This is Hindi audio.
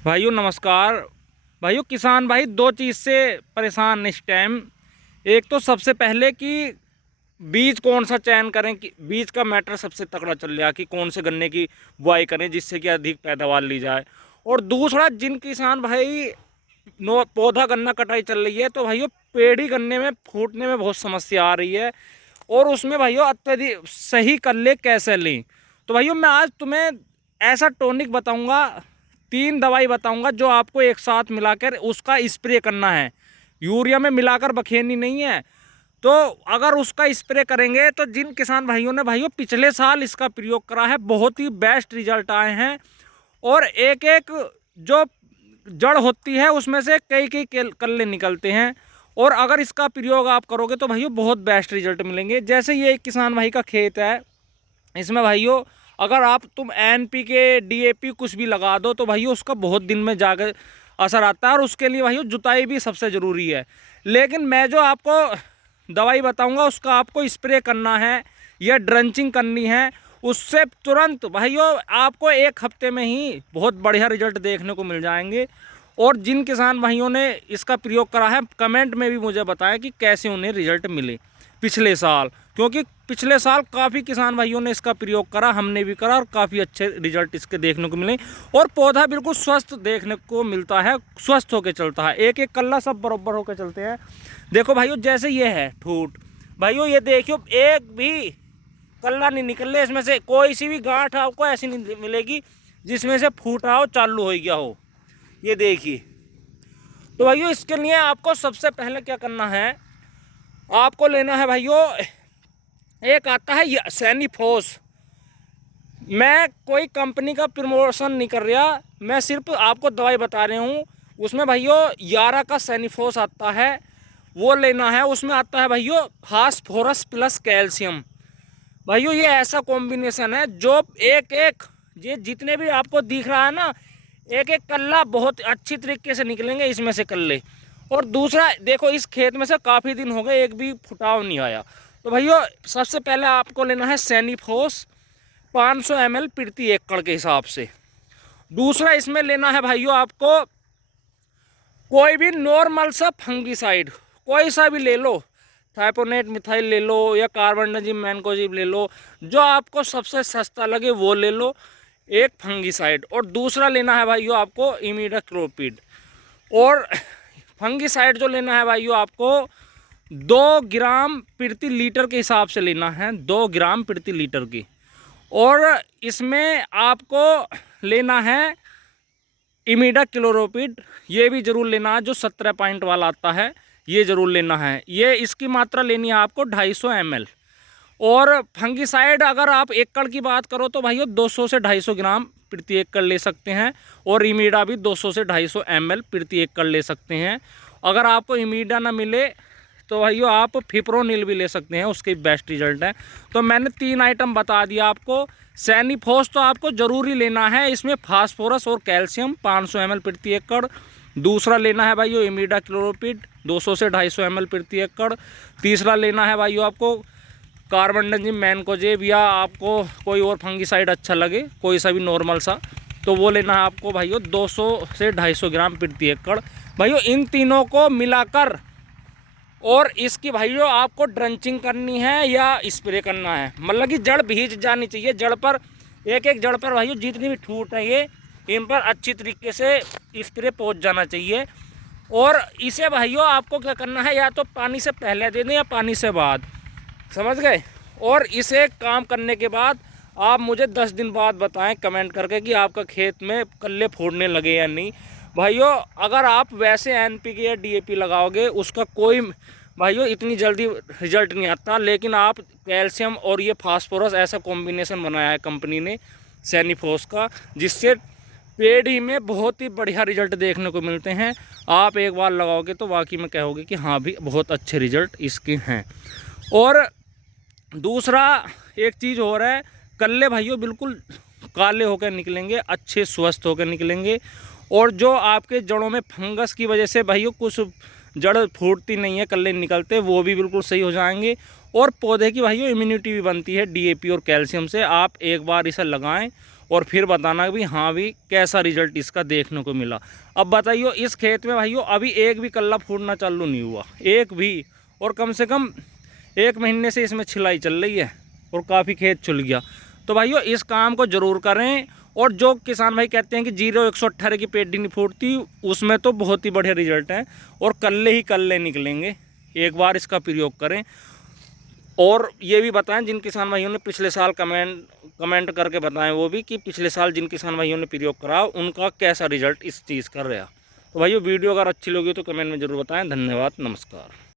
भाइयों नमस्कार। भाइयों किसान भाई दो चीज़ से परेशान इस टाइम। एक तो सबसे पहले कि बीज कौन सा चयन करें, कि बीज का मैटर सबसे तगड़ा चल रहा है कि कौन से गन्ने की बुआई करें जिससे कि अधिक पैदावार ली जाए। और दूसरा, जिन किसान भाई नो पौधा गन्ना कटाई चल रही है तो भाइयों पेड़ी गन्ने में फूटने में बहुत समस्या आ रही है। और उसमें भाइयों अत्यधिक सही कल्ले कैसे लें, तो भाइयों मैं आज तुम्हें ऐसा टॉनिक बताऊंगा, 3 दवाई बताऊंगा जो आपको एक साथ मिलाकर उसका स्प्रे करना है। यूरिया में मिलाकर बखेरनी नहीं है। तो अगर उसका स्प्रे करेंगे तो जिन किसान भाइयों ने भाइयों पिछले साल इसका प्रयोग करा है बहुत ही बेस्ट रिजल्ट आए हैं। और एक एक जो जड़ होती है उसमें से कई कई कल्ले निकलते हैं। और अगर इसका प्रयोग आप करोगे तो भाइयों बहुत बेस्ट रिजल्ट मिलेंगे। जैसे ये एक किसान भाई का खेत है, इसमें भाइयों अगर आप तुम NPK DAP कुछ भी लगा दो तो भाइयों उसका बहुत दिन में जाकर असर आता है। और उसके लिए भाइयों जुताई भी सबसे ज़रूरी है। लेकिन मैं जो आपको दवाई बताऊंगा उसका आपको स्प्रे करना है या ड्रंचिंग करनी है, उससे तुरंत भाइयों आपको 1 हफ्ते में ही बहुत बढ़िया रिजल्ट देखने को मिल जाएंगे। और जिन किसान भाइयों ने इसका प्रयोग करा है कमेंट में भी मुझे बताएं कि कैसे उन्हें रिजल्ट मिले पिछले साल, क्योंकि पिछले साल काफ़ी किसान भाइयों ने इसका प्रयोग करा, हमने भी करा और काफ़ी अच्छे रिजल्ट इसके देखने को मिले। और पौधा बिल्कुल स्वस्थ देखने को मिलता है, स्वस्थ होकर चलता है, एक एक कल्ला सब बराबर होकर चलते हैं। देखो भाइयों जैसे ये है ठूट, भाइयों ये देखियो एक भी कल्ला नहीं निकल रहा इसमें से, कोई सी भी गांठ आपको ऐसी नहीं मिलेगी जिसमें से फूटा हो चालू हो गया हो। ये देखिए। तो भाइयों इसके लिए आपको सबसे पहले क्या करना है, आपको लेना है भाइयों, एक आता है सैनिफोस। मैं कोई कंपनी का प्रमोशन नहीं कर रहा, मैं सिर्फ आपको दवाई बता रहा हूँ। उसमें भाइयों 11 का सैनिफोस आता है, वो लेना है। उसमें आता है भाइयों फास्फोरस प्लस कैल्शियम। भाइयों ये ऐसा कॉम्बिनेशन है जो एक एक ये जितने भी आपको दिख रहा है ना, एक एक कल्ला बहुत अच्छी तरीके से निकलेंगे इसमें से कल्ले। और दूसरा देखो इस खेत में से काफ़ी दिन हो गए एक भी फुटाव नहीं आया। तो भाइयों सबसे पहले आपको लेना है सैनिफोस 500 ml प्रति एकड़ के हिसाब से। दूसरा इसमें लेना है भाइयों आपको कोई भी नॉर्मल सा फंगीसाइड, कोई सा भी ले लो, थाइपोनेट मिथाइल ले लो या कार्बनडाजिम मैनकोजिब ले लो, जो आपको सबसे सस्ता लगे वो ले लो, एक फंगीसाइड। और दूसरा लेना है भाइयों आपको इमिडाक्लोपिड। और फंगीसाइड जो लेना है भाइयों आपको 2 ग्राम प्रति लीटर के हिसाब से लेना है, 2 ग्राम प्रति लीटर की। और इसमें आपको लेना है इमिडाक्लोपिड, ये भी ज़रूर लेना है, जो 17 पॉइंट वाला आता है ये ज़रूर लेना है। ये इसकी मात्रा लेनी है आपको 250 ml। और फंगीसाइड अगर आप एकड़ की बात करो तो भाइयों 200 से 250 ग्राम प्रति एकड़ ले सकते हैं। और इमीडा भी 200 से 250 ml प्रति एकड़ ले सकते हैं। अगर आपको इमीडा ना मिले तो भाइयों आप फिप्रोनिल भी ले सकते हैं, उसके बेस्ट रिजल्ट है। तो मैंने 3 आइटम बता दिया आपको। सैनिफोस तो आपको ज़रूरी लेना है, इसमें फास्फोरस और कैल्शियम 500 ml प्रति एकड़। दूसरा लेना है भाइयों इमिडाक्लोपिड 200 से 250 ml प्रति एकड़। तीसरा लेना है भाइयों आपको कार्बनडाजिम मैनकोजेब, या आपको कोई और फंगीसाइड अच्छा लगे कोई सा भी नॉर्मल सा, तो वो लेना है आपको भाइयों 200 से 250 ग्राम प्रति एकड़। भाइयों इन तीनों को मिलाकर और इसकी भाइयों आपको ड्रंचिंग करनी है या स्प्रे करना है, मतलब कि जड़ भीज जानी चाहिए। जड़ पर एक एक जड़ पर भाइयों जितनी भी ठूट है ये इन पर अच्छी तरीके से स्प्रे पहुंच जाना चाहिए। और इसे भाइयों आपको क्या करना है, या तो पानी से पहले दे दें या पानी से बाद, समझ गए। और इसे काम करने के बाद आप मुझे 10 दिन बाद बताएं कमेंट करके कि आपका खेत में कल्ले फोड़ने लगे या नहीं। भाइयों अगर आप वैसे NPK या DAP लगाओगे उसका कोई भाइयों इतनी जल्दी रिजल्ट नहीं आता। लेकिन आप कैल्शियम और ये फास्फोरस ऐसा कॉम्बिनेशन बनाया है कंपनी ने सैनिफोस का, जिससे पेड़ी में बहुत ही बढ़िया रिजल्ट देखने को मिलते हैं। आप एक बार लगाओगे तो वाकई में कहोगे कि हाँ भी बहुत अच्छे रिजल्ट इसके हैं। और दूसरा एक चीज़ हो रहा है, कल्ले भाइयों बिल्कुल काले होकर निकलेंगे, अच्छे स्वस्थ होकर निकलेंगे। और जो आपके जड़ों में फंगस की वजह से भाइयों कुछ जड़ फूटती नहीं है, कल्ले निकलते, वो भी बिल्कुल सही हो जाएंगे। और पौधे की भाइयों इम्यूनिटी भी बनती है DAP और कैल्शियम से। आप एक बार इसे लगाएं और फिर बताना कि हाँ भी कैसा रिजल्ट इसका देखने को मिला। अब बताइए इस खेत में भाइयों अभी एक भी कल्ला फूटना चालू नहीं हुआ, एक भी, और कम से कम 1 महीने से इसमें छिलाई चल रही है और काफ़ी खेत चुल गया। तो भाइयों इस काम को ज़रूर करें। और जो किसान भाई कहते हैं कि 0-118 की पेडी नहीं फूटती, उसमें तो बहुत ही बढ़िया रिजल्ट है और कल्ले ही कल्ले निकलेंगे। एक बार इसका प्रयोग करें। और ये भी बताएं जिन किसान भाइयों ने पिछले साल कमेंट करके बताएं वो भी कि पिछले साल जिन किसान भाइयों ने प्रयोग करा उनका कैसा रिजल्ट इस चीज़ का रहा। तो भाइयों वीडियो अगर अच्छी लगी तो कमेंट में ज़रूर बताएं। धन्यवाद, नमस्कार।